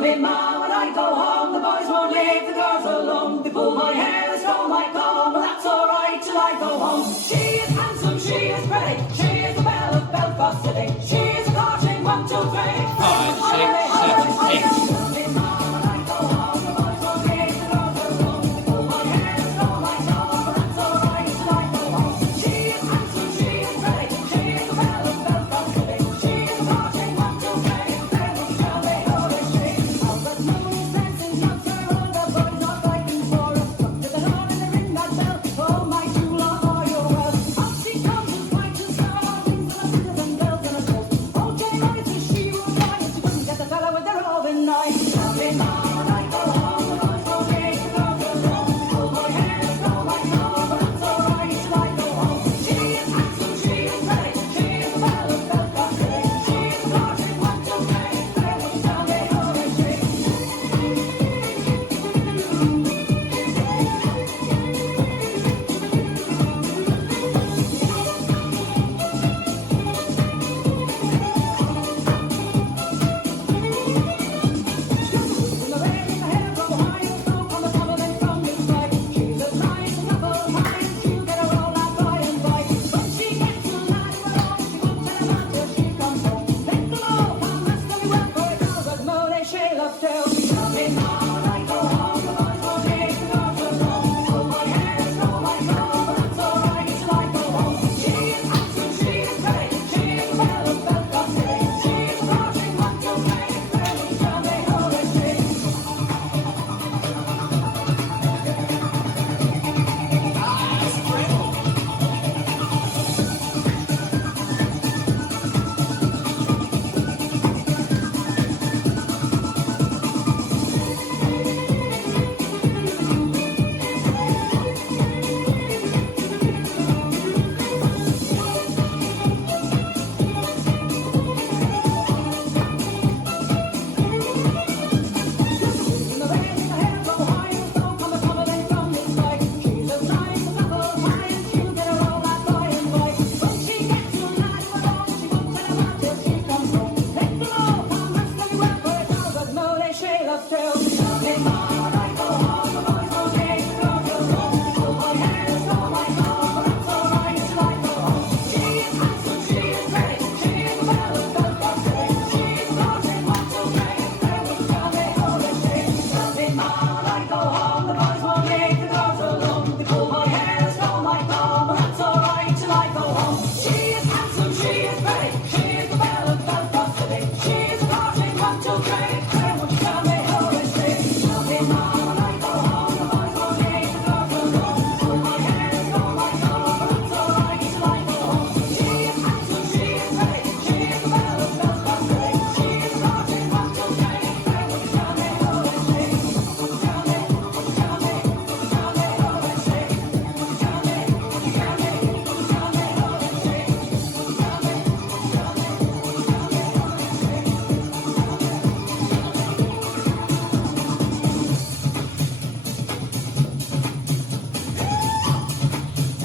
Jumping Ma, when I go home, the boys won't leave the girls alone. They pull my hair, they throw my comb, but that's alright till I go home. She is handsome, she is pretty, she is the belle of Belfast City. She is a caution, 1, 2, 3. 5, 6, 7, 8. Jumping Ma, when I go home, the boys won't leave the girls alone. They pull my hair, they throw my comb, but that's alright till I go home. She is handsome, she is pretty, she is the belle of Belfast City. She is a caution, 1, 2, 3. Then we shall be holy street. Out the moon is dancing, not her own, the boys not fighting for us. Up to the Lord and they ring that bell. Oh, my true love, are you well? Up she comes and fights and stars, wings and sisters and bells and a toast. Oh, Jane Lights, she will die, and she couldn't get the fella with the roving knife. Jumping Ma, when I go home, the boys won't leave the girls alone. They pull my hair, they throw my comb, but that's alright till I go home. She is handsome, she is pretty, she is the belle of Belfast City. She is a caution, 1, 2, 3. Then we shall be holy street. In the rain, in the hair grow high, and smoke on the top of it from the sky. She's as nice as apple pie, and she'll get a roll out by and by. When she gets to lying alone, she won't tell him until she comes home. Let them all come rest very well, for it's all but Monet Shayla's tale. Jumping Ma, when I go home, the boys won't leave the girls alone. They pull my hair, they throw my comb, but that's alright till I go home. She is handsome, she is pretty, she is the belle of Belfast City. She is a caution, 1, 2, 3. Then we shall be holy street. In the rain, in the hair grow high, and smoke on the top of it from the sky. She's as nice as apple pie, and she'll get a roll out by and by. When she gets to lying alone, she won't tell him until she comes home. Let them all come rest very well, for it's all but Monet Shayla's tale. Jumping Ma, when I go home, the boys won't leave the girls alone. They pull my hair, they throw my comb, but that's alright till I go home. She is handsome, she is pretty, she is the belle of Belfast City. She is a caution, 1, 2, 3. Then we shall be holy street. Jumping Ma, when I go home, the boys won't leave the girls alone. They pull my hair, they throw my comb, but that's alright till I go home. She is handsome, she is pretty, she is the belle of Belfast City. She is a caution, 1, 2, 3. Then we shall be holy street. Jumping Ma, when I go home, the boys won't leave the girls alone. They pull my hair, they throw my comb, but that's alright till I go home. She is handsome, she is pretty, she is the belle of Belfast City. She is a caution, 1, 2, 3. Then we shall be holy street. Shall be holy street. Shall be holy street.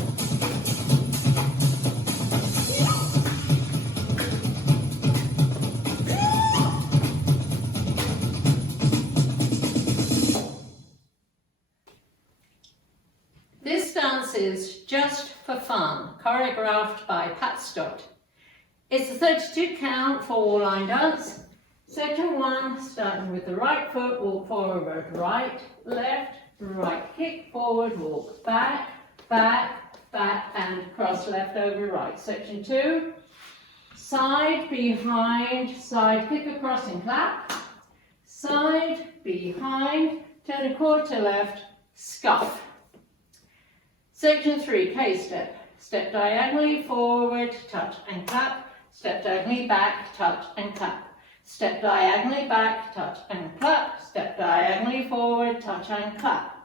This dance is Just for Fun, choreographed by Pat Stott. It's a 32 count 4-line dance. Section 1, starting with the right foot, walk forward, right, left, right, kick forward, walk back, back, back, and cross left over right. Section 2, side, behind, side, kick across and clap. Side, behind, turn a quarter left, scuff. Section 3, K-step. Step diagonally forward, touch and clap. Step diagonally back, touch and clap. Step diagonally back, touch and clap. Step diagonally forward, touch and clap.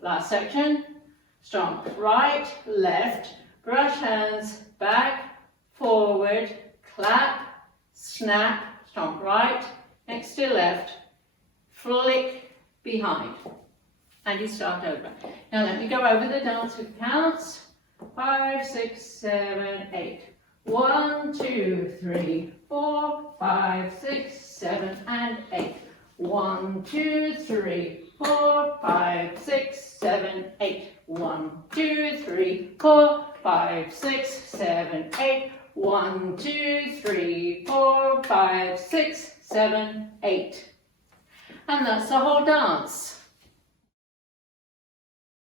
Last section, stomp right, left, brush hands, back, forward, clap, snap, stomp right, next to left, flick behind. And you start over. Now let me go over the dance with counts. 5, 6, 7, 8. 1, 2, 3, 4, 5, 6, 7, and 8. 1, 2, 3, 4, 5, 6, 7, 8. 1, 2, 3, 4, 5, 6, 7, 8. 1, 2, 3, 4, 5, 6, 7, 8. And that's the whole dance.